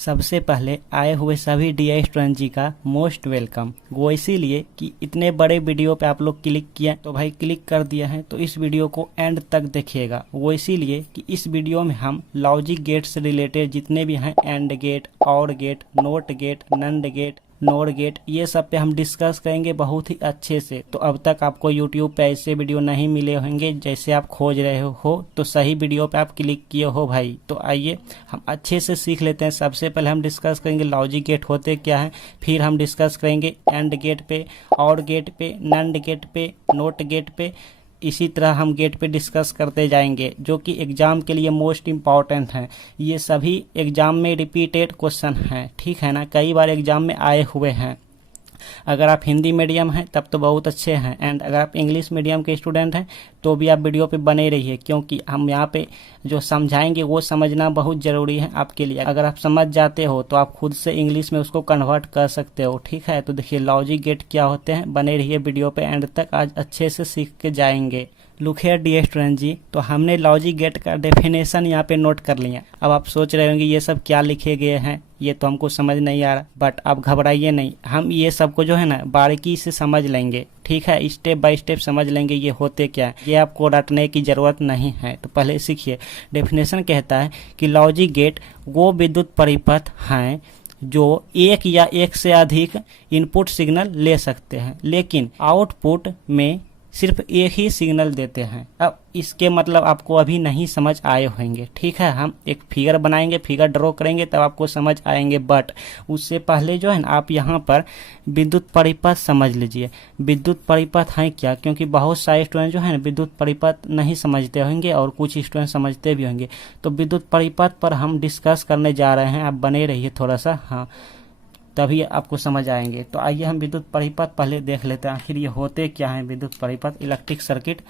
सबसे पहले आए हुए सभी DI स्टूडेंट जी का मोस्ट वेलकम। वो इसीलिए कि इतने बड़े वीडियो पे आप लोग क्लिक किए तो भाई क्लिक कर दिया है तो इस वीडियो को एंड तक देखिएगा। वो इसीलिए कि इस वीडियो में हम लॉजिक गेट से रिलेटेड जितने भी हैं AND gate, OR gate, NOT gate, NAND gate, NOR gate, ये सब पे हम डिस्कस करेंगे बहुत ही अच्छे से। तो अब तक आपको यूट्यूब पे ऐसे वीडियो नहीं मिले होंगे, जैसे आप खोज रहे हो तो सही वीडियो पे आप क्लिक किए हो भाई। तो आइए हम अच्छे से सीख लेते हैं। सबसे पहले हम डिस्कस करेंगे लॉजिक गेट होते क्या हैं, फिर हम डिस्कस करेंगे एंड गेट पे, और गेट पे, नंड गेट पे, नोट गेट पे। इसी तरह हम गेट पे डिस्कस करते जाएंगे जो कि एग्जाम के लिए मोस्ट इम्पॉर्टेंट हैं। ये सभी एग्जाम में रिपीटेड क्वेश्चन हैं, ठीक है ना, कई बार एग्जाम में आए हुए हैं। अगर आप हिंदी मीडियम हैं तब तो बहुत अच्छे हैं, एंड अगर आप इंग्लिश मीडियम के स्टूडेंट हैं तो भी आप वीडियो पे बने रहिए, क्योंकि हम यहाँ पे जो समझाएंगे वो समझना बहुत ज़रूरी है आपके लिए। अगर आप समझ जाते हो तो आप खुद से इंग्लिश में उसको कन्वर्ट कर सकते हो, ठीक है। तो देखिए लॉजिक गेट क्या होते हैं, बने रहिए वीडियो पे एंड तक, आज अच्छे से सीख के जाएंगे। लुक हियर डियर स्टूडेंट जी, तो हमने लॉजिक गेट का डेफिनेशन यहाँ पे नोट कर लिया। अब आप सोच रहे होंगे ये सब क्या लिखे गए हैं, ये तो हमको समझ नहीं आ रहा, बट आप घबराइए नहीं, हम ये सब को जो है ना बारीकी से समझ लेंगे, ठीक है। स्टेप बाय स्टेप समझ लेंगे ये होते क्या है, ये आपको रटने की ज़रूरत नहीं है। तो पहले सीखिए। डेफिनेशन कहता है कि लॉजिक गेट वो विद्युत परिपथ हैं जो एक या एक से अधिक इनपुट सिग्नल ले सकते हैं, लेकिन आउटपुट में सिर्फ एक ही सिग्नल देते हैं। अब इसके मतलब आपको अभी नहीं समझ आए होंगे, ठीक है। हम एक फिगर बनाएंगे, फिगर ड्रॉ करेंगे तब आपको समझ आएंगे, बट उससे पहले जो है ना आप यहाँ पर विद्युत परिपथ समझ लीजिए। विद्युत परिपथ है क्या, क्योंकि बहुत सारे स्टूडेंट जो है ना विद्युत परिपथ नहीं समझते होंगे और कुछ स्टूडेंट समझते भी होंगे। तो विद्युत परिपथ पर हम डिस्कस करने जा रहे हैं, आप बने रहिए थोड़ा सा, हाँ, तभी आपको समझ आएंगे। तो आइए हम विद्युत परिपथ पहले देख लेते हैं, आखिर ये होते क्या हैं विद्युत परिपथ, इलेक्ट्रिक सर्किट।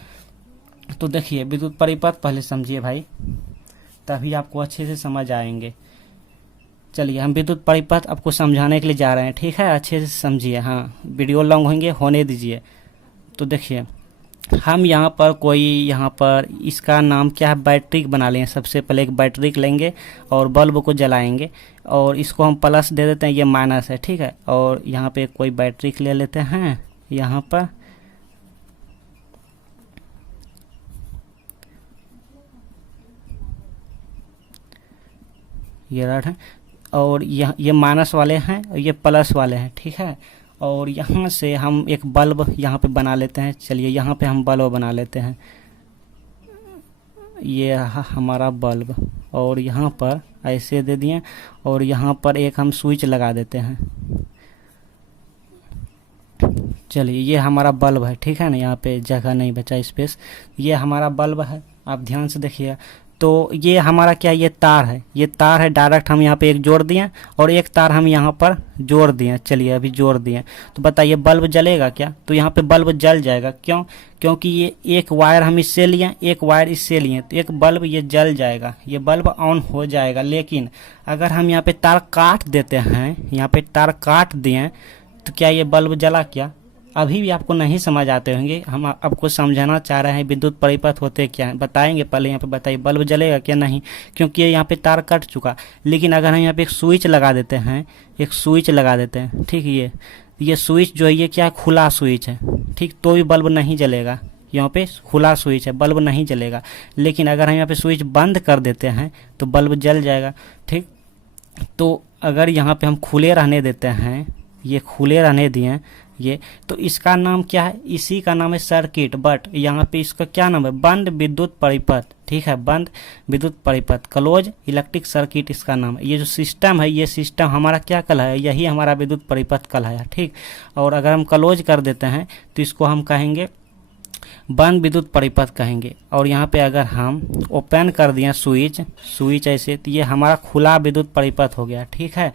तो देखिए विद्युत परिपथ पहले समझिए भाई, तभी आपको अच्छे से समझ आएंगे। चलिए हम विद्युत परिपथ आपको समझाने के लिए जा रहे हैं, ठीक है, अच्छे से समझिए। हाँ, वीडियो लॉन्ग होंगे, होने दीजिए। तो देखिए हम यहाँ पर इसका नाम क्या है, बैटरी बना लेंगे। सबसे पहले एक बैटरी लेंगे और बल्ब को जलाएंगे, और इसको हम प्लस दे देते हैं, ये माइनस है, ठीक है। और यहाँ पे कोई बैटरी ले लेते हैं, यहाँ पर ये रेड है, और ये माइनस वाले हैं और ये प्लस वाले हैं, ठीक है। और यहाँ से हम एक बल्ब यहाँ पे बना लेते हैं। चलिए यहाँ पे हम बल्ब बना लेते हैं, ये रहा हमारा बल्ब, और यहाँ पर ऐसे दे दिए, और यहाँ पर एक हम स्विच लगा देते हैं। चलिए ये हमारा बल्ब है, ठीक है ना, यहाँ पे जगह नहीं बचा, स्पेस, ये हमारा बल्ब है। आप ध्यान से देखिए। तो ये हमारा क्या, ये तार है, ये तार है, डायरेक्ट हम यहाँ पे एक जोड़ दिए और एक तार हम यहाँ पर जोड़ दिए। चलिए अभी जोड़ दिए, तो बताइए बल्ब जलेगा क्या? तो यहाँ पे बल्ब जल जाएगा। क्यों? क्योंकि ये एक वायर हम इससे लिए, एक वायर इससे लिए, तो एक बल्ब ये जल जाएगा, ये बल्ब ऑन हो जाएगा। लेकिन अगर हम यहाँ पे तार काट देते हैं, यहाँ पे तार काट दिए, तो क्या ये बल्ब जला क्या? अभी भी आपको नहीं समझ आते होंगे, हम आपको समझाना चाह रहे हैं विद्युत परिपथ होते क्या हैं, बताएंगे। पहले यहाँ पे बताइए बल्ब जलेगा क्या? नहीं, क्योंकि यहाँ पे तार कट चुका। लेकिन अगर हम यहाँ पे एक स्विच लगा देते हैं, एक स्विच लगा देते हैं, ठीक, ये स्विच जो है ये क्या, खुला स्विच है, ठीक, तो भी बल्ब नहीं जलेगा। यहाँ पे खुला स्विच है, बल्ब नहीं जलेगा। लेकिन अगर हम यहाँ पे स्विच बंद कर देते हैं तो बल्ब जल जाएगा, ठीक। तो अगर यहाँ पे हम खुले रहने देते हैं, ये खुले रहने दिए ये, तो इसका नाम क्या है? इसी का नाम है सर्किट। बट यहाँ पे इसका क्या नाम है? बंद विद्युत परिपथ, ठीक है, बंद विद्युत परिपथ, क्लोज इलेक्ट्रिक सर्किट इसका नाम है। ये जो सिस्टम है, ये सिस्टम हमारा क्या कहलाया? यही हमारा विद्युत परिपथ कहलाया, ठीक। और अगर हम क्लोज कर देते हैं तो इसको हम कहेंगे बंद विद्युत परिपथ कहेंगे। और यहाँ पे अगर हम ओपन कर दिए स्विच ऐसे, तो ये हमारा खुला विद्युत परिपथ हो गया, ठीक है।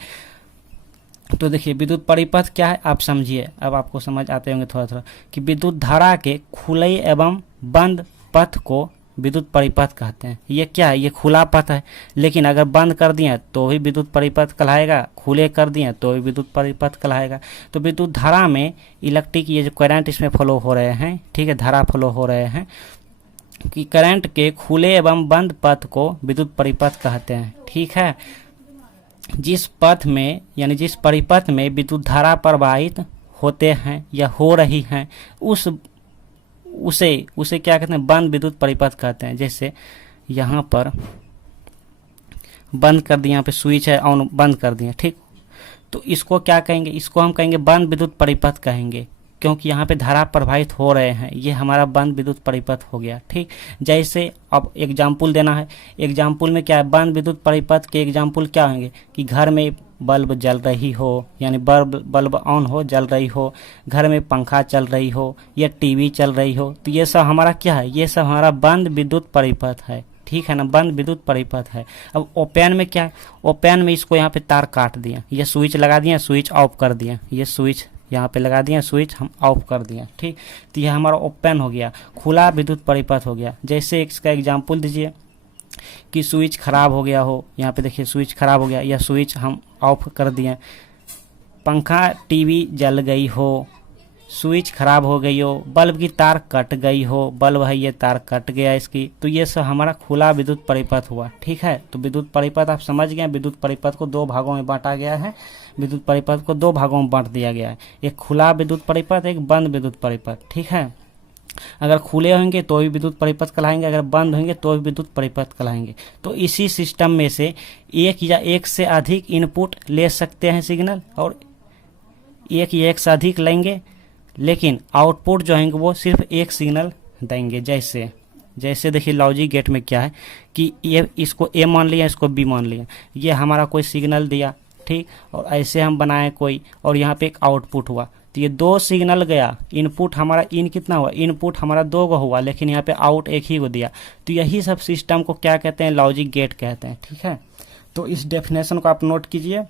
तो देखिए विद्युत परिपथ क्या है आप समझिए, अब आपको समझ आते होंगे थोड़ा थोड़ा, कि विद्युत धारा के खुले एवं बंद पथ को विद्युत परिपथ कहते हैं। ये क्या है? ये खुला पथ है, लेकिन अगर बंद कर दिए तो भी विद्युत परिपथ कहलाएगा, खुले कर दिए तो भी विद्युत परिपथ कहलाएगा। तो विद्युत धारा में इलेक्ट्रिक ये जो करंट इसमें फ्लो हो रहे हैं, ठीक है, धारा फ्लो हो रहे हैं, कि करंट के खुले एवं बंद पथ को विद्युत परिपथ कहते हैं, ठीक है। जिस पथ में यानी जिस परिपथ में विद्युत धारा प्रवाहित होते हैं या हो रही हैं उसे उसे क्या कहते हैं, बंद विद्युत परिपथ कहते हैं। जैसे यहाँ पर बंद कर दिया, यहाँ पे स्विच है ऑन बंद कर दिया, ठीक। तो इसको क्या कहेंगे, इसको हम कहेंगे बंद विद्युत परिपथ कहेंगे, क्योंकि यहाँ पे धारा प्रवाहित हो रहे हैं, ये हमारा बंद विद्युत परिपथ हो गया, ठीक। जैसे अब एग्जाम्पल देना है, एग्जाम्पल में क्या है, बंद विद्युत परिपथ के एग्जाम्पल क्या होंगे कि घर में बल्ब जल रही हो, यानी बल्ब ऑन हो, जल रही हो, घर में पंखा चल रही हो या टीवी चल रही हो, तो ये सब हमारा क्या है, ये सब हमारा बंद विद्युत परिपथ है, ठीक है ना, बंद विद्युत परिपथ है। अब ओपन में क्या है, ओपन में इसको यहाँ पे तार काट दिया, ये स्विच लगा दिया, स्विच ऑफ कर दिया, ये स्विच यहाँ पे लगा दिया, स्विच हम ऑफ कर दिया, ठीक। तो यह हमारा ओपन हो गया, खुला विद्युत परिपथ हो गया। जैसे इसका एग्जाम्पल दीजिए कि स्विच खराब हो गया हो, यहाँ पे देखिए स्विच खराब हो गया या स्विच हम ऑफ कर दिए, पंखा टीवी जल गई हो, स्विच खराब हो गई हो, बल्ब की तार कट गई हो, बल्ब है ये तार कट गया इसकी, तो ये सब हमारा खुला विद्युत परिपथ हुआ, ठीक है। तो विद्युत परिपथ आप समझ गए, विद्युत परिपथ को दो भागों में बांटा गया है, विद्युत परिपथ को दो भागों में बांट दिया गया है, एक खुला विद्युत परिपथ, एक बंद विद्युत परिपथ, ठीक है। अगर खुले होंगे तो भी विद्युत परिपथ कहलाएंगे, अगर बंद होंगे तो भी विद्युत परिपथ कहलाएंगे। तो इसी सिस्टम में से एक या एक से अधिक इनपुट ले सकते हैं सिग्नल, और एक या एक से अधिक लेंगे, लेकिन आउटपुट जो है वो सिर्फ एक सिग्नल देंगे। जैसे देखिए लॉजिक गेट में क्या है कि ये इसको ए मान लिया, इसको बी मान लिया, ये हमारा कोई सिग्नल दिया, ठीक, और ऐसे हम बनाए कोई, और यहाँ पे एक आउटपुट हुआ, तो ये दो सिग्नल गया, इनपुट हमारा इन कितना हुआ, इनपुट हमारा दो को हुआ, लेकिन यहाँ पे आउट एक ही को दिया। तो यही सब सिस्टम को क्या कहते हैं, लॉजिक गेट कहते हैं, ठीक है। तो इस डेफिनेशन को आप नोट कीजिए।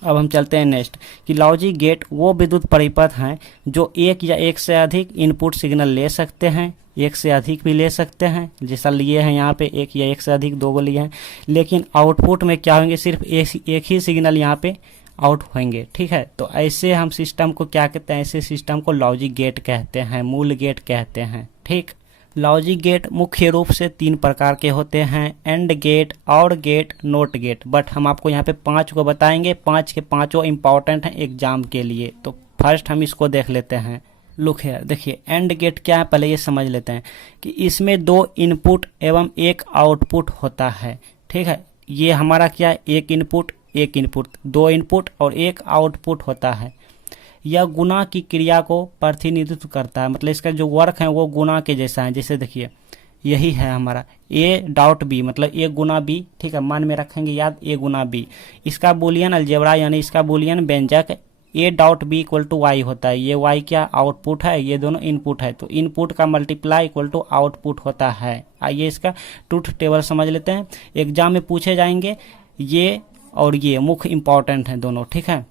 अब हम चलते हैं नेक्स्ट कि लॉजिक गेट वो विद्युत परिपथ हैं जो एक या एक से अधिक इनपुट सिग्नल ले सकते हैं, एक से अधिक भी ले सकते हैं, जैसा लिए हैं यहाँ पे एक या एक से अधिक दो को लिए हैं, लेकिन आउटपुट में क्या होंगे, सिर्फ एक ही सिग्नल यहाँ पे आउट होंगे, ठीक है। तो ऐसे हम सिस्टम को क्या कहते हैं, ऐसे सिस्टम को लॉजिक गेट कहते हैं, मूल गेट कहते हैं, ठीक। लॉजिक गेट मुख्य रूप से तीन प्रकार के होते हैं, AND gate, OR gate, NOT gate, but हम आपको यहाँ पे 5 को बताएंगे, 5 के पांचों इंपॉर्टेंट हैं एग्जाम के लिए। तो फर्स्ट हम इसको देख लेते हैं। लुक है, देखिए एंड गेट क्या है पहले ये समझ लेते हैं कि इसमें 2 इनपुट एवं एक आउटपुट होता है, ठीक है। ये हमारा क्या है, एक इनपुट, 2 इनपुट और एक आउटपुट होता है। यह गुणा की क्रिया को प्रतिनिधित्व करता है, मतलब इसका जो वर्क है वो गुणा के जैसा है। जैसे देखिए यही है हमारा ए डॉट बी, मतलब ए गुना बी, ठीक है, मन में रखेंगे याद, ए गुना बी। इसका बुलियन अलजेब्रा यानी इसका बुलियन व्यंजक A dot B equal to Y होता है। ये वाई क्या आउटपुट है, ये दोनों इनपुट है, तो इनपुट का मल्टीप्लाई इक्वल टू आउटपुट होता है। आइए इसका ट्रूथ टेबल समझ लेते हैं, एग्जाम में पूछे जाएंगे। ये और ये मुख्य इंपॉर्टेंट हैं दोनों, ठीक है।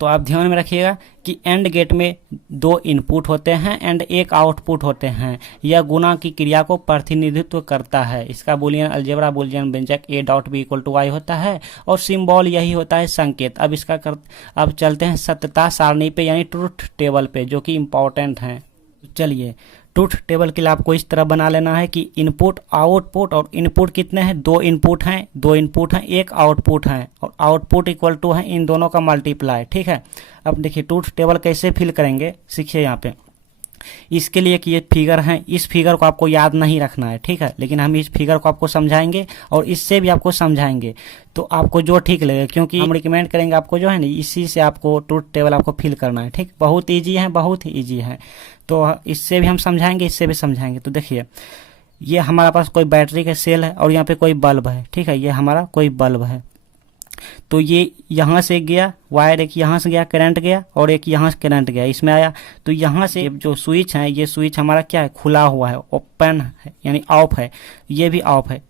तो आप ध्यान में रखिएगा कि एंड गेट में 2 इनपुट होते हैं एंड एक आउटपुट होते हैं। यह गुणा की क्रिया को प्रतिनिधित्व करता है। इसका बुलियन अलजेब्रा बुलियन व्यंजक A dot B equal to Y होता है और सिंबल यही होता है संकेत। अब चलते हैं सत्यता सारणी पे यानी ट्रूथ टेबल पे, जो कि इम्पोर्टेंट है। चलिए ट्रूथ टेबल के लिए आपको इस तरह बना लेना है कि इनपुट, आउटपुट, और इनपुट कितने हैं, 2 इनपुट हैं, एक आउटपुट है, और आउटपुट इक्वल टू है इन दोनों का मल्टीप्लाई, ठीक है। अब देखिए ट्रूथ टेबल कैसे फिल करेंगे, सीखिए यहाँ पे। इसके लिए कि ये फिगर है, इस फिगर को आपको याद नहीं रखना है, ठीक है, लेकिन हम इस फिगर को आपको समझाएंगे और इससे भी आपको समझाएंगे, तो आपको जो ठीक लगेगा, क्योंकि हम रिकमेंड करेंगे आपको जो है ना, इसी से आपको ट्रूथ टेबल आपको फिल करना है, ठीक। बहुत ईजी है, बहुत ही ईजी है, तो इससे भी हम समझाएंगे, इससे भी समझाएंगे। तो देखिए ये हमारे पास कोई बैटरी का सेल है और यहाँ पे कोई बल्ब है, ठीक है, ये हमारा कोई बल्ब है। तो ये यहाँ से गया वायर, एक यहाँ से गया करंट गया और एक यहाँ से करंट गया, इसमें आया। तो यहाँ से जो स्विच है, ये स्विच हमारा क्या है, खुला हुआ है, ओपन है यानी ऑफ है, ये भी ऑफ है।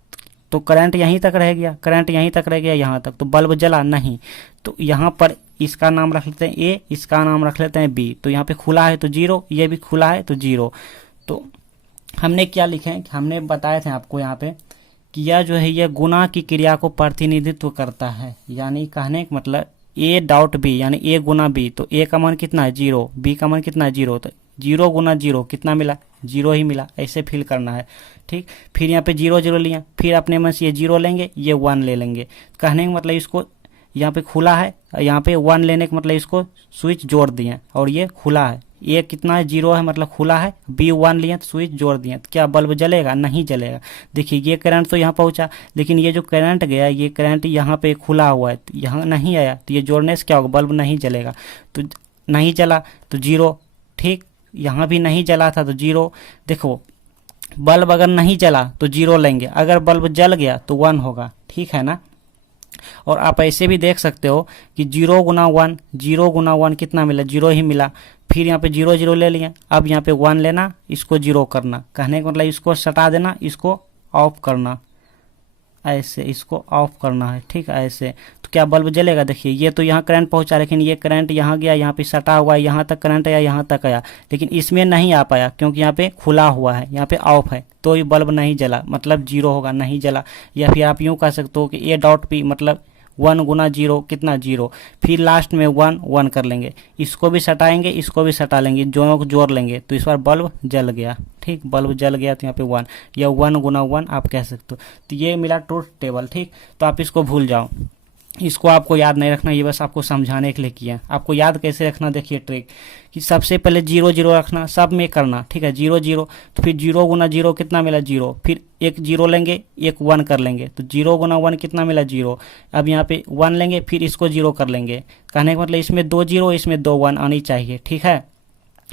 तो करंट यहीं तक रह गया, यहाँ तक, तो बल्ब जला नहीं। तो यहाँ पर इसका नाम रख लेते हैं ए, इसका नाम रख लेते हैं बी। तो यहाँ पे खुला है तो 0, ये भी खुला है तो 0। तो हमने क्या लिखे हैं, हमने बताए थे आपको यहाँ पे कि यह जो है ये गुणा की क्रिया को प्रतिनिधित्व करता है, यानी कहने का मतलब ए डॉट बी यानी ए गुना बी। तो ए का मान कितना है 0, बी का मान कितना है 0, तो 0 गुना 0 कितना मिला, 0 ही मिला। ऐसे फिल करना है, ठीक। फिर यहाँ पे 0 0 लिया, फिर अपने मन से ये 0 लेंगे, ये 1 ले लेंगे। कहने का मतलब इसको यहाँ पे खुला है, यहाँ पे 1 लेने का मतलब इसको स्विच जोड़ दिए और ये खुला है, ये कितना है 0 है मतलब खुला है, बी 1 लिए तो स्विच जोड़ दिए तो क्या बल्ब जलेगा? नहीं जलेगा। देखिए ये करंट तो यहाँ पहुँचा, लेकिन ये जो करंट गया ये करंट यहाँ पे खुला हुआ है तो यहाँ नहीं आया, तो ये जोड़ने से क्या होगा? बल्ब नहीं जलेगा। तो नहीं जला तो 0, ठीक, यहाँ भी नहीं जला था तो 0। देखो बल्ब अगर नहीं जला तो 0 लेंगे, अगर बल्ब जल गया तो 1 होगा, ठीक है ना। और आप ऐसे भी देख सकते हो कि 0 गुना 1, 0 गुना 1 कितना मिला? 0 ही मिला। फिर यहाँ पे 0 0 ले लिया, अब यहाँ पे 1 लेना, इसको 0 करना, कहने का मतलब इसको सटा देना, इसको ऑफ करना, ऐसे इसको ऑफ करना है, ठीक है, ऐसे। तो क्या बल्ब जलेगा? देखिए ये तो यहाँ करंट पहुँचा, लेकिन ये करंट यहाँ गया, यहाँ पे सटा हुआ है, यहाँ तक करंट आया, यहाँ तक आया, लेकिन इसमें नहीं आ पाया क्योंकि यहाँ पे खुला हुआ है, यहाँ पे ऑफ है, तो ये बल्ब नहीं जला, मतलब 0 होगा, नहीं जला। या फिर आप यूँ कह सकते हो कि ए डॉट पी मतलब 1 गुना 0 कितना? 0। फिर लास्ट में 1 1 कर लेंगे, इसको भी सटाएंगे, इसको भी सटा लेंगे, दोनों को जोड़ लेंगे, तो इस बार बल्ब जल गया, ठीक, बल्ब जल गया। तो यहाँ पे 1 या 1 गुना 1 आप कह सकते हो। तो ये मिला ट्रूथ टेबल, ठीक। तो आप इसको भूल जाओ, इसको आपको याद नहीं रखना, ये बस आपको समझाने के लिए किया। आपको याद कैसे रखना? देखिए ट्रिक कि सबसे पहले 0 0 रखना, सब में करना, ठीक है, 0 0। तो फिर 0 गुना 0 कितना मिला? 0। फिर एक 0 लेंगे, एक 1 कर लेंगे, तो 0 गुना 1 कितना मिला? 0। अब यहाँ पे 1 लेंगे, फिर इसको 0 कर लेंगे, कहने का मतलब इसमें 2 0 इसमें 2 1 आनी चाहिए, ठीक है।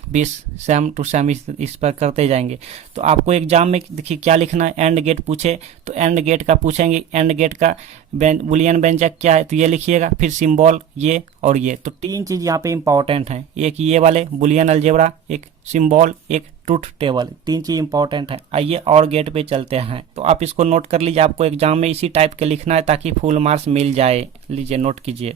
20 सेम टू सेम इस पर करते जाएंगे। तो आपको एग्जाम में देखिए क्या लिखना है, एंड गेट पूछे तो एंड गेट का पूछेंगे, एंड गेट का बुलियन व्यंजक क्या है तो ये लिखिएगा, फिर सिंबल ये और ये। तो 3 चीज़ यहाँ पे इंपॉर्टेंट हैं, एक ये वाले बुलियन अलजेब्रा, एक सिंबल, एक ट्रूथ टेबल, 3 चीज़ इंपॉर्टेंट है। आइए और गेट पे चलते हैं, तो आप इसको नोट कर लीजिए, आपको एग्जाम में इसी टाइप के लिखना है ताकि फुल मार्क्स मिल जाए। लीजिए नोट कीजिए।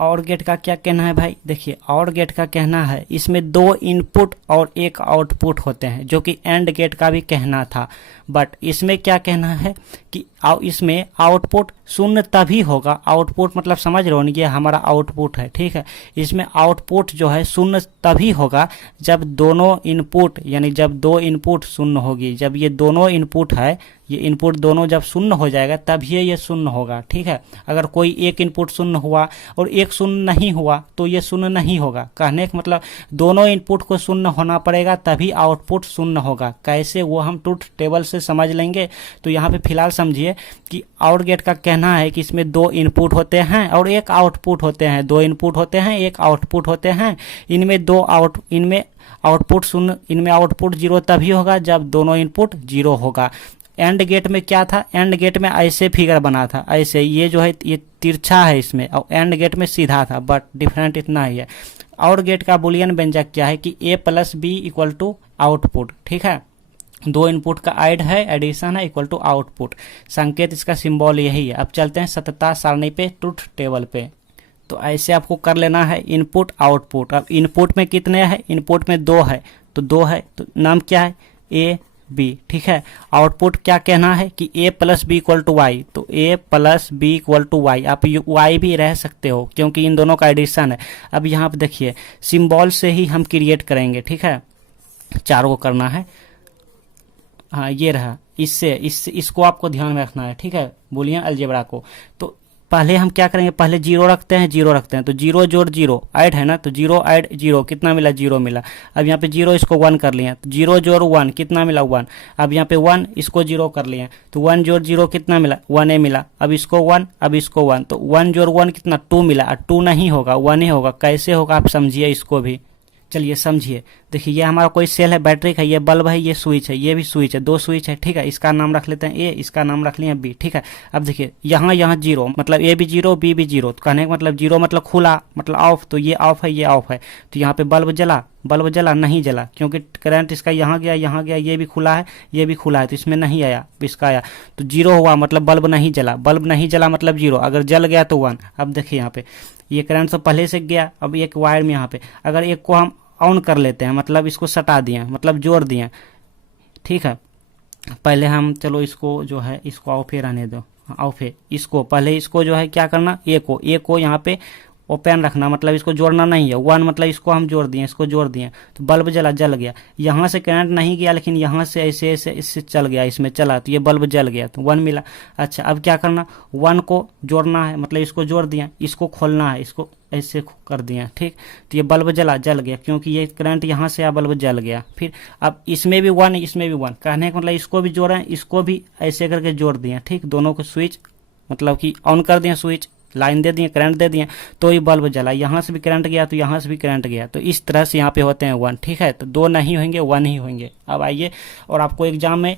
और गेट का क्या कहना है भाई? देखिए और गेट का कहना है इसमें 2 इनपुट और 1 आउटपुट होते हैं, जो कि एंड गेट का भी कहना था। बट इसमें क्या कहना है कि इसमें आउटपुट शून्य तभी होगा, आउटपुट मतलब समझ रहे हो, ये हमारा आउटपुट है, ठीक है। इसमें आउटपुट जो है शून्य तभी होगा जब दोनों इनपुट, यानी जब 2 इनपुट शून्य होगी, जब ये दोनों इनपुट है, ये इनपुट दोनों जब शून्य हो जाएगा तब ये शून्य होगा, ठीक है। अगर कोई एक इनपुट शून्य हुआ और एक शून्य नहीं हुआ तो ये शून्य नहीं होगा, कहने का मतलब दोनों इनपुट को शून्य होना पड़ेगा तभी आउटपुट शून्य होगा। कैसे, वो हम ट्रूथ टेबल से समझ लेंगे। तो यहाँ पे फिलहाल समझिए कि और गेट का कहना है कि इसमें 2 इनपुट होते हैं और 1 आउटपुट होते हैं, 2 इनपुट होते हैं, 1 आउटपुट होते हैं। इनमें आउटपुट शून्य, इनमें आउटपुट 0 तभी होगा जब दोनों इनपुट 0 होगा। एंड गेट में क्या था? एंड गेट में ऐसे फिगर बना था, ऐसे, ये जो है ये तिरछा है इसमें, और एंड गेट में सीधा था, बट डिफरेंट इतना ही है। और गेट का बुलियन व्यंजक क्या है कि a plus B equal to output, ठीक है। 2 इनपुट का ऐड है, एडिशन है, इक्वल टू आउटपुट, संकेत इसका सिंबल यही है। अब चलते हैं सततता सारणी पे, ट्रूथ टेबल पे। तो ऐसे आपको कर लेना है इनपुट आउटपुट। अब इनपुट में कितने हैं? इनपुट में 2 है, तो 2 है, तो नाम क्या है? ए बी, ठीक है। आउटपुट क्या कहना है कि a plus B equal to Y, तो a plus B equal to Y, आप y भी रह सकते हो क्योंकि इन दोनों का एडिशन है। अब यहाँ पे देखिए सिंबल से ही हम क्रिएट करेंगे, ठीक है, चारों को करना है। हाँ ये रहा, इसको आपको ध्यान में रखना है, ठीक है, बुलियन अलजेब्रा को। तो पहले हम क्या करेंगे, पहले 0 रखते हैं, 0 रखते हैं, तो 0 जोड़ 0 ऐड है ना, तो 0 ऐड 0 कितना मिला? 0 मिला। अब यहाँ पे 0 इसको 1 कर लिया, तो 0 जोड़ 1 कितना मिला? 1। अब यहाँ पे 1 इसको 0 कर लिया, तो 1 जोड़ 0 कितना मिला? 1 मिला। अब इसको 1, अब इसको 1, तो 1 जोड़ 1 कितना? 2 मिला। और 2 नहीं होगा, 1 ही होगा। कैसे होगा आप समझिए इसको भी, चलिए समझिए। देखिए ये हमारा कोई सेल है, बैटरी का, ये बल्ब है, ये स्विच है, ये भी स्विच है, 2 स्विच है, ठीक है। इसका नाम रख लेते हैं ए, इसका नाम रख लिया बी, ठीक है। अब देखिए यहाँ 0 मतलब ए भी 0 बी भी 0, तो कहने का मतलब 0 मतलब खुला, मतलब ऑफ, तो ये ऑफ है, ये ऑफ है। तो यहाँ पे बल्ब जला नहीं जला क्योंकि करंट इसका यहाँ गया, ये भी खुला है, ये भी खुला है, तो इसमें नहीं आया, इसका आया, तो 0 हुआ मतलब बल्ब नहीं जला मतलब 0। अगर जल गया तो 1। अब देखिए यहाँ पे ये करंट तो पहले से गया, अब एक वायर में यहाँ पे अगर एक को हम ऑन कर लेते हैं, मतलब इसको सटा दिए, मतलब जोड़ दिए, ठीक है। पहले हम चलो इसको जो है इसको ऑफ ही रहने दो, ऑफ है। इसको पहले इसको जो है क्या करना, ए को यहाँ पे ओपन रखना, मतलब इसको जोड़ना नहीं है। 1 मतलब इसको हम जोड़ दिए, इसको जोड़ दिए तो बल्ब जल गया। यहाँ से करंट नहीं गया, लेकिन यहाँ से ऐसे ऐसे इससे चल गया, इसमें चला तो ये बल्ब जल गया, तो 1 मिला। अच्छा, अब क्या करना, 1 को जोड़ना है, मतलब इसको जोड़ दिया, इसको खोलना है, इसको ऐसे कर दिया, ठीक। तो ये बल्ब जल गया, क्योंकि ये करंट यहाँ से आ, बल्ब जल गया। फिर अब इसमें भी 1, इसमें भी 1, कहने का मतलब इसको भी जोड़ा है, इसको भी ऐसे करके जोड़ दिया, ठीक। दोनों को स्विच मतलब कि ऑन कर दिया, स्विच लाइन दे दिए, करंट दे दिए, तो ये बल्ब जला। यहाँ से भी करंट गया तो यहाँ से भी करंट गया, तो इस तरह से यहाँ पे होते हैं 1, ठीक है। तो 2 नहीं होंगे, 1 ही होंगे। अब आइए, और आपको एग्जाम में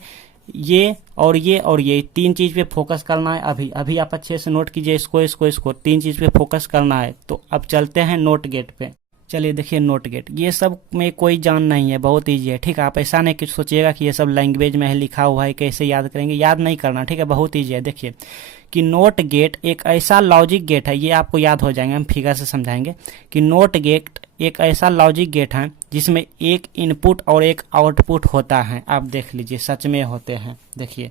ये और ये 3 चीज पे फोकस करना है। अभी आप अच्छे से नोट कीजिए, इसको 3 चीज पे फोकस करना है। तो अब चलते हैं नोट गेट पे। चलिए देखिए, नोट गेट, ये सब में कोई जान नहीं है, बहुत ईजी है, ठीक है। आप ऐसा नहीं कि सोचिएगा कि ये सब लैंग्वेज में है, लिखा हुआ है, कैसे याद करेंगे, याद नहीं करना, ठीक है। बहुत ईजी है। देखिए कि नोट गेट एक ऐसा लॉजिक गेट है, ये आपको याद हो जाएंगे, हम फिगर से समझाएंगे कि नोट गेट एक ऐसा लॉजिक गेट है जिसमें एक इनपुट और एक आउटपुट होता है। आप देख लीजिए, सच में होते हैं। देखिए,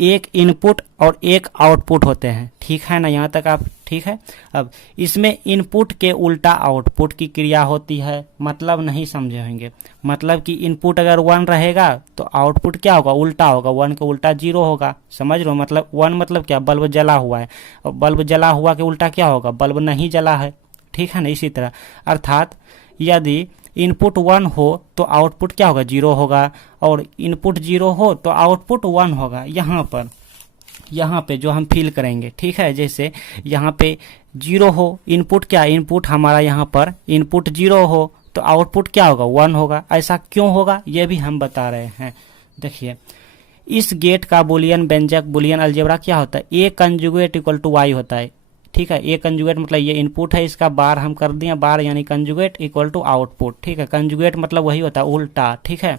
एक इनपुट और एक आउटपुट होते हैं, ठीक है ना, यहाँ तक आप ठीक है। अब इसमें इनपुट के उल्टा आउटपुट की क्रिया होती है, मतलब नहीं समझे होंगे। मतलब कि इनपुट अगर 1 रहेगा तो आउटपुट क्या होगा, उल्टा होगा, 1 का उल्टा 0 होगा, समझ लो। मतलब 1 मतलब क्या, बल्ब जला हुआ है, और बल्ब जला हुआ के उल्टा क्या होगा, बल्ब नहीं जला है, ठीक है ना। इसी तरह अर्थात यदि इनपुट 1 हो तो आउटपुट क्या होगा, 0 होगा, और इनपुट 0 हो तो आउटपुट 1 होगा। यहाँ पे जो हम फील करेंगे, ठीक है। जैसे यहाँ पे 0 हो, इनपुट क्या, इनपुट हमारा यहाँ पर इनपुट 0 हो तो आउटपुट क्या होगा, 1 होगा। ऐसा क्यों होगा, ये भी हम बता रहे हैं। देखिए, इस गेट का बुलियन व्यंजक, बुलियन अलजेब्रा क्या होता है, ए कंजुगेट इक्वल टू वाई होता है, ठीक है। ए कंजुगेट मतलब ये इनपुट है, इसका बार हम कर दिए, बार यानी कंजुगेट इक्वल टू आउटपुट, ठीक है। कंजुगेट मतलब वही होता है, उल्टा, ठीक है।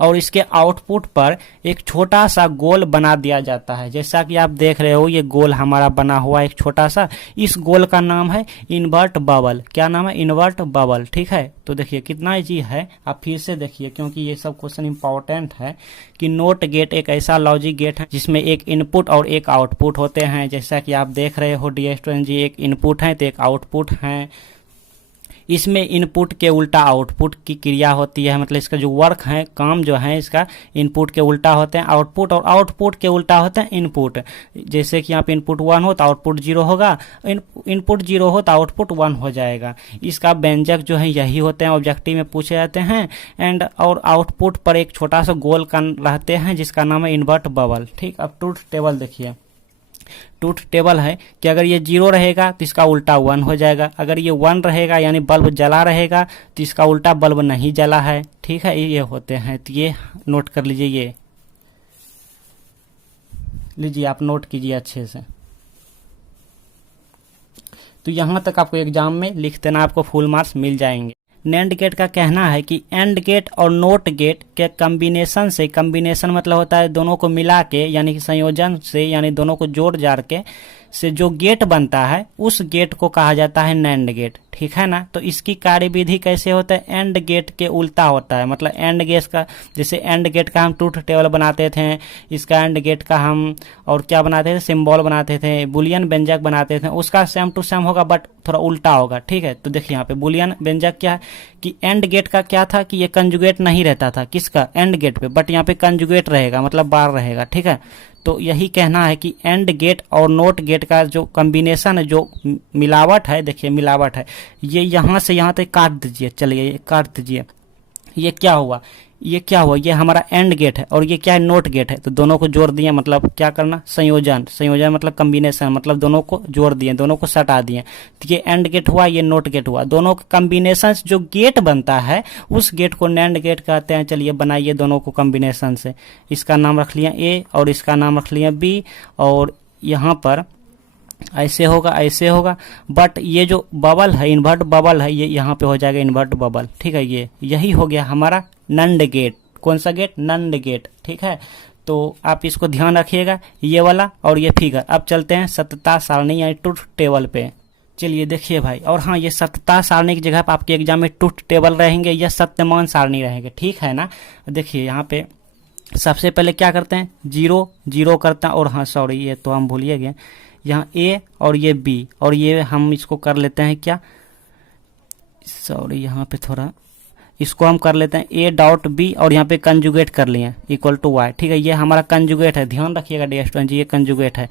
और इसके आउटपुट पर एक छोटा सा गोल बना दिया जाता है, जैसा कि आप देख रहे हो, ये गोल हमारा बना हुआ एक छोटा सा, इस गोल का नाम है इन्वर्ट बबल। क्या नाम है, इन्वर्ट बबल, ठीक है। तो देखिए कितना इजी है, आप फिर से देखिए, क्योंकि ये सब क्वेश्चन इंपॉर्टेंट है कि नोट गेट एक ऐसा लॉजिक गेट है जिसमें एक इनपुट और एक आउटपुट होते हैं। जैसा कि आप देख रहे हो डियर स्टूडेंट जी, एक इनपुट है तो एक आउटपुट है। इसमें इनपुट के उल्टा आउटपुट की क्रिया होती है, मतलब इसका जो वर्क है, काम जो है इसका इनपुट के उल्टा होते हैं आउटपुट, और आउटपुट के उल्टा होते हैं इनपुट। जैसे कि यहाँ पे इनपुट 1 हो तो आउटपुट 0 होगा, इनपुट 0 हो तो आउटपुट 1 हो जाएगा। इसका व्यंजक जो है यही होते हैं, ऑब्जेक्टिव में पूछे जाते हैं। एंड और आउटपुट पर एक छोटा सा गोल रहते हैं जिसका नाम है इन्वर्ट बबल, ठीक। अब ट्रूथ टेबल देखिए, ट्रूथ टेबल है कि अगर ये 0 रहेगा तो इसका उल्टा 1 हो जाएगा, अगर ये 1 रहेगा यानी बल्ब जला रहेगा तो इसका उल्टा बल्ब नहीं जला है, ठीक है। ये होते हैं, तो ये नोट कर लीजिए, ये लीजिए आप नोट कीजिए अच्छे से। तो यहां तक आपको एग्जाम में लिख देना, आपको फुल मार्क्स मिल जाएंगे। नैंड गेट का कहना है कि एंड गेट और नोट गेट के कॉम्बिनेशन से, कॉम्बिनेशन मतलब होता है दोनों को मिला के, यानी कि संयोजन से, यानी दोनों को जोड़ जाड़ के से जो गेट बनता है उस गेट को कहा जाता है नैंड गेट, ठीक है ना। तो इसकी कार्यविधि कैसे होता है, एंड गेट के उल्टा होता है। मतलब एंड गेट का, जैसे एंड गेट का हम ट्रूथ टेबल बनाते थे, इसका एंड गेट का हम और क्या बनाते थे, सिंबल बनाते थे, बुलियन व्यंजक बनाते थे, उसका सेम टू सेम होगा बट थोड़ा उल्टा होगा, ठीक है। तो देखिए यहाँ पे बुलियन व्यंजक क्या है कि एंड गेट का क्या था कि ये कंजुगेट नहीं रहता था, किसका, एंड गेट पे, बट यहाँ पे कंजुगेट रहेगा, मतलब बार रहेगा, ठीक है। तो यही कहना है कि एंड गेट और नोट गेट का जो कॉम्बिनेशन है, जो मिलावट है, देखिए मिलावट है, ये यहाँ से यहाँ तक काट दीजिए, चलिए ये काट दीजिए, ये क्या हुआ, ये हमारा एंड गेट है और ये क्या है, नोट गेट है। तो दोनों को जोड़ दिए, मतलब क्या करना, संयोजन, संयोजन मतलब कॉम्बिनेशन, मतलब दोनों को जोड़ दिए, दोनों को सटा दिए। तो ये एंड गेट हुआ, ये नोट गेट हुआ, दोनों का कॉम्बिनेशन जो गेट बनता है उस गेट को नैंड गेट कहते हैं। चलिए बनाइए दोनों को कॉम्बिनेशन से, इसका नाम रख लिया ए और इसका नाम रख लिया बी, और यहाँ पर ऐसे होगा, ऐसे होगा, बट ये जो बबल है, इन्वर्ट बबल है, ये यहाँ पे हो जाएगा इन्वर्ट बबल, ठीक है। ये यही हो गया हमारा नंड गेट। कौन सा गेट, नंड गेट, ठीक है। तो आप इसको ध्यान रखिएगा, ये वाला और ये फिगर। अब चलते हैं सत्यता सारणी यानी ट्रूथ टेबल पे। चलिए देखिए भाई, और हाँ, ये सत्यता सारणी की जगह पे आपके एग्जाम में ट्रूथ टेबल रहेंगे या सत्यमान सारणी रहेंगे, ठीक है ना। देखिए यहाँ पे सबसे पहले क्या करते हैं, 0 0 करते हैं, और हाँ सॉरी ये तो हम भूलिए गए, यहाँ ए और ये बी, और ये हम इसको कर लेते हैं क्या, सॉरी यहाँ पे थोड़ा इसको हम कर लेते हैं ए डॉट बी, और यहाँ पे कंजुगेट कर लिए इक्वल टू वाई। ठीक है, ये हमारा कंजुगेट है, ध्यान रखिएगा डियर स्टूडेंट जी, ये कंजुगेट है।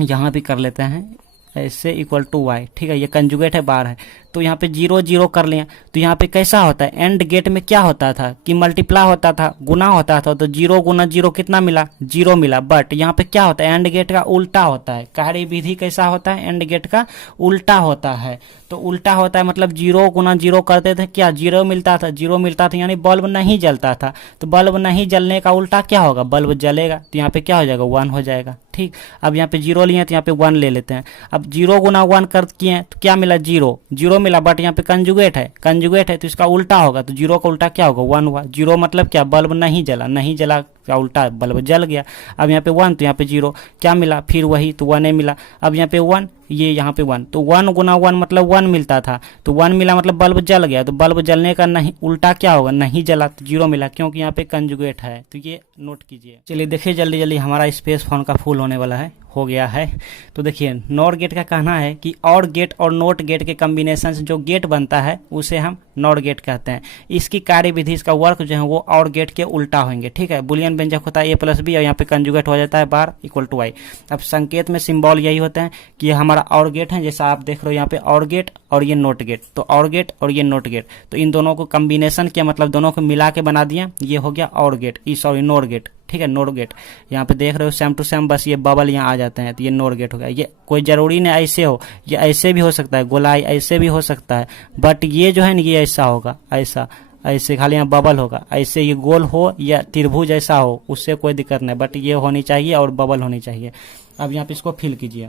यहाँ भी कर लेते हैं ऐसे इक्वल टू वाई। ठीक है, ये कंजुगेट है, बार है, तो यहाँ पे 0 0 कर लिया। तो यहाँ पे कैसा होता है, एंड गेट में क्या होता था कि मल्टीप्लाई होता था, गुना होता था, तो 0 गुना 0 कितना मिला, 0 मिला। बट यहाँ पे क्या होता है, एंड गेट का उल्टा होता है, कार्य विधि कैसा होता है, एंड गेट का उल्टा होता है। तो उल्टा होता है मतलब 0 गुना 0 करते थे, क्या 0 मिलता था, 0 मिलता था, यानी बल्ब नहीं जलता था। तो बल्ब नहीं जलने का उल्टा क्या होगा, बल्ब जलेगा, तो यहाँ पे क्या हो जाएगा, 1 हो जाएगा। ठीक, अब यहाँ पे 0 लिए तो यहाँ पे 1 ले लेते हैं। अब 0 गुना 1 कर किए तो क्या मिला, 0 0 मिला, बट यहाँ पे कंजुगेट है, कंजुगेट है तो इसका उल्टा होगा, तो 0 का उल्टा क्या होगा, 1 हुआ। 0 मतलब क्या, बल्ब नहीं जला, नहीं जला का उल्टा बल्ब जल गया। अब यहाँ पे 1 तो यहाँ पे 0 क्या मिला, फिर वही तो 1 मिला। अब यहाँ पे 1, ये यहाँ पे 1, तो 1 गुना 1 मतलब 1 मिलता था, तो 1 मिला मतलब बल्ब जल गया। तो बल्ब जलने का नहीं उल्टा क्या होगा, नहीं जला, तो 0 मिला, क्योंकि यहाँ पे कंजुगेट है। तो ये नोट कीजिए। चलिए देखिए जल्दी जल्दी हमारा स्पेस फोन का फुल होने वाला है, हो गया है। तो देखिए नॉर गेट का कहना है कि और गेट और नोट गेट के कॉम्बिनेशन से जो गेट बनता है उसे हम नॉर गेट कहते हैं। इसकी कार्य विधि, इसका वर्क जो है वो और गेट के उल्टा होंगे। ठीक है, बुलियन व्यंजक होता है a प्लस बी, और यहाँ पे कंजुगेट हो जाता है बार इक्वल टू वाई। अब संकेत में सिंबल यही होते हैं कि ये हमारा और गेट है, जैसा आप देख रहे हो यहाँ पे और गेट और ये नोट गेट, तो और गेट और ये नोट गेट, तो इन दोनों को कॉम्बिनेशन किया, मतलब दोनों को मिला के बना दिया, ये हो गया और गेट, सॉरी नोर गेट। ठीक है, नोर गेट यहाँ पे देख रहे हो सेम टू सेम, बस ये बबल यहाँ आ जाते हैं, तो ये नोर गेट हो गया। ये कोई जरूरी नहीं ऐसे हो, ये ऐसे भी हो सकता है, गोलाई ऐसे भी हो सकता है, बट ये जो है ना ये ऐसा होगा, ऐसा ऐसे खाली यहाँ बबल होगा, ऐसे ये गोल हो या त्रिभुज ऐसा हो, उससे कोई दिक्कत नहीं, बट ये होनी चाहिए और बबल होनी चाहिए। अब यहाँ पे इसको फिल कीजिए।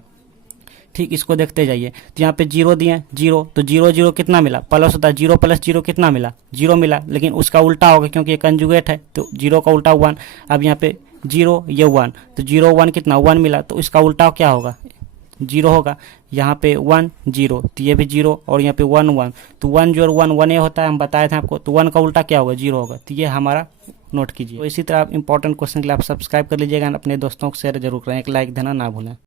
ठीक, इसको देखते जाइए, तो यहाँ पे 0 दिए, 0, तो 0 0 कितना मिला, प्लस होता है, 0 प्लस 0 कितना मिला, 0 मिला, लेकिन उसका उल्टा होगा क्योंकि ये कंजुगेट है, तो 0 का उल्टा 1। अब यहाँ पे 0 ये 1, तो 0 1 कितना, 1 मिला, तो इसका उल्टा क्या होगा, 0 होगा। यहाँ पे 1 0, तो ये भी 0, और यहाँ पे 1 1, तो 1 जो 1 1 ए होता है, हम बताए थे आपको, तो 1 का उल्टा क्या होगा, 0 होगा। तो ये हमारा नोट कीजिए। तो इसी तरह आप इंपॉर्टेंट क्वेश्चन के लिए आप सब्सक्राइब कर लीजिएगा, अपने दोस्तों को शेयर जरूर करें, एक लाइक देना ना भूलें।